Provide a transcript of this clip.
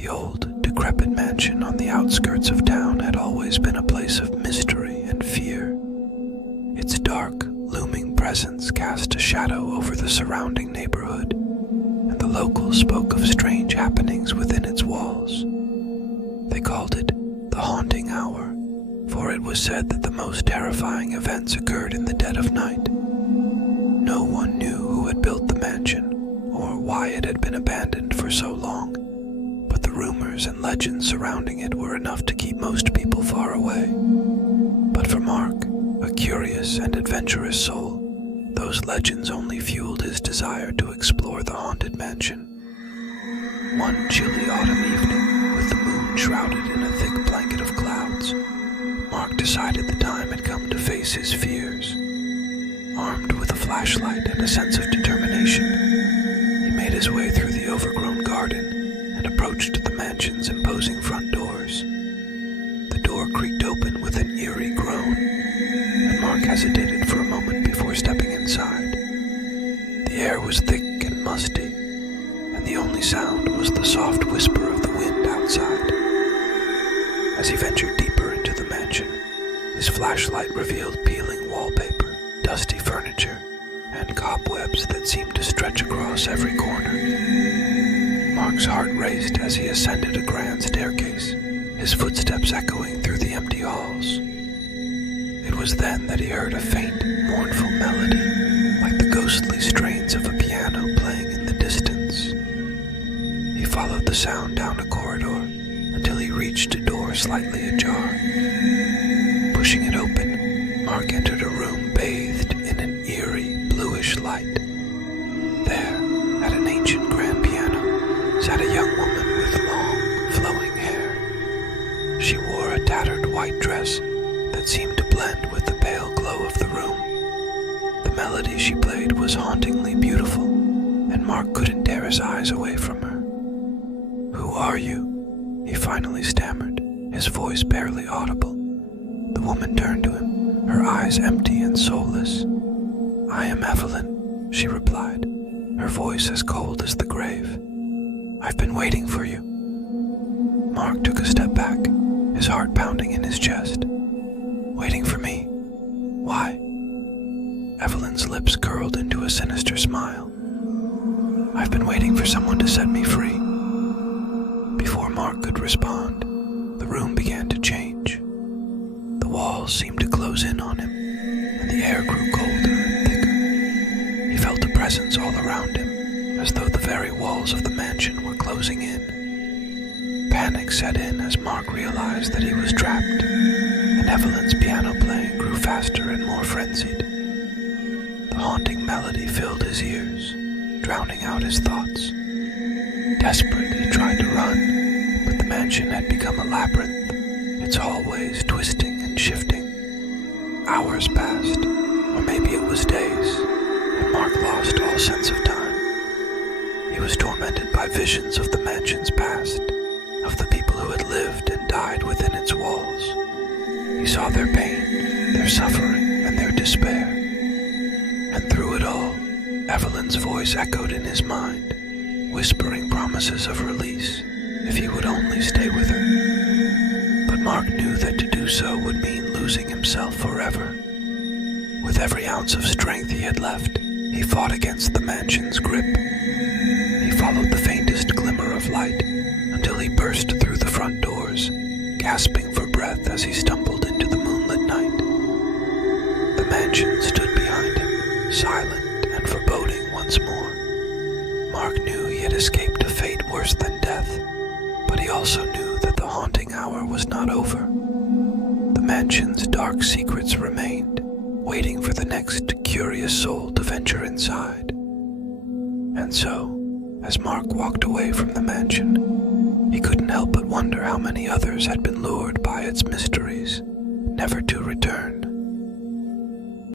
The old, decrepit mansion on the outskirts of town had always been a place of mystery and fear. Its dark, looming presence cast a shadow over the surrounding neighborhood, and the locals spoke of strange happenings within its walls. They called it the haunting hour, for it was said that the most terrifying events occurred in the dead of night. No one knew who had built the mansion, or why it had been abandoned for so long, but the rumors and legends surrounding it were enough to keep most people far away. But for Mark, a curious and adventurous soul, those legends only fueled his desire to explore the haunted mansion. One chilly autumn evening, with the moon shrouded in a thick blanket of clouds, Mark decided the time had come to face his fears. Armed with a flashlight and a sense of determination, he made his way through the overgrown garden and approached the mansion's imposing front doors. The door creaked open with an eerie groan, and Mark hesitated for a moment before stepping inside. The air was thick and musty, and the only sound was the soft whisper of the wind outside. As he ventured deeper into the mansion, his flashlight revealed peeling wallpaper, dusty furniture, and cobwebs that seemed to stretch across every corner. Mark's heart raced as he ascended a grand staircase, his footsteps echoing through the empty halls. It was then that he heard a faint, mournful melody, like the ghostly strains of a piano playing in the distance. He followed the sound down a corridor until he reached a door slightly ajar. Pushing it open, Mark entered a room bathed in an eerie, bluish light. There, at an ancient grand piano, sat a young woman with long, flowing hair. She wore a tattered white dress that seemed to blend with the pale glow of the room. The melody she played was hauntingly beautiful, and Mark couldn't tear his eyes away from her. "Who are you?" he finally stammered, his voice barely audible. The woman turned to him, her eyes empty and soulless. "I am Evelyn," she replied, her voice as cold as the grave. "I've been waiting for you." Mark took a step back, his heart pounding in his chest. "Waiting for me? Why?" Evelyn's lips curled into a sinister smile. "I've been waiting for someone to set me free." Before Mark could respond, the room began to change. The walls seemed to close in on him, and the air grew colder and thicker. He felt a presence all around him, as though the very walls of the mansion were closing in. Panic set in as Mark realized that he was trapped, and Evelyn's piano playing grew faster and more frenzied. The haunting melody filled his ears, drowning out his thoughts. Desperate, he tried to run, but the mansion had become a labyrinth, its hallways twisting and shifting. Hours passed, or maybe it was days, and Mark lost all sense of time. He was tormented by visions of the mansion's past, of the people who had lived and died within its walls. He saw their pain, their suffering, and their despair. And through it all, Evelyn's voice echoed in his mind, whispering promises of release if he would only stay with her. But Mark knew that to do so would mean losing himself forever. With every ounce of strength he had left, he fought against the mansion's grip. He followed the faintest glimmer of light until he burst through the front doors, gasping for breath as he stumbled into the moonlit night. The mansion stood behind him, silent and foreboding once more. Mark knew he had escaped a fate worse than death, but he also knew that the haunting hour was not over. The mansion's dark secrets remained, waiting for the next curious soul to venture inside. And so, as Mark walked away from the mansion, he couldn't help but wonder how many others had been lured by its mysteries, never to return.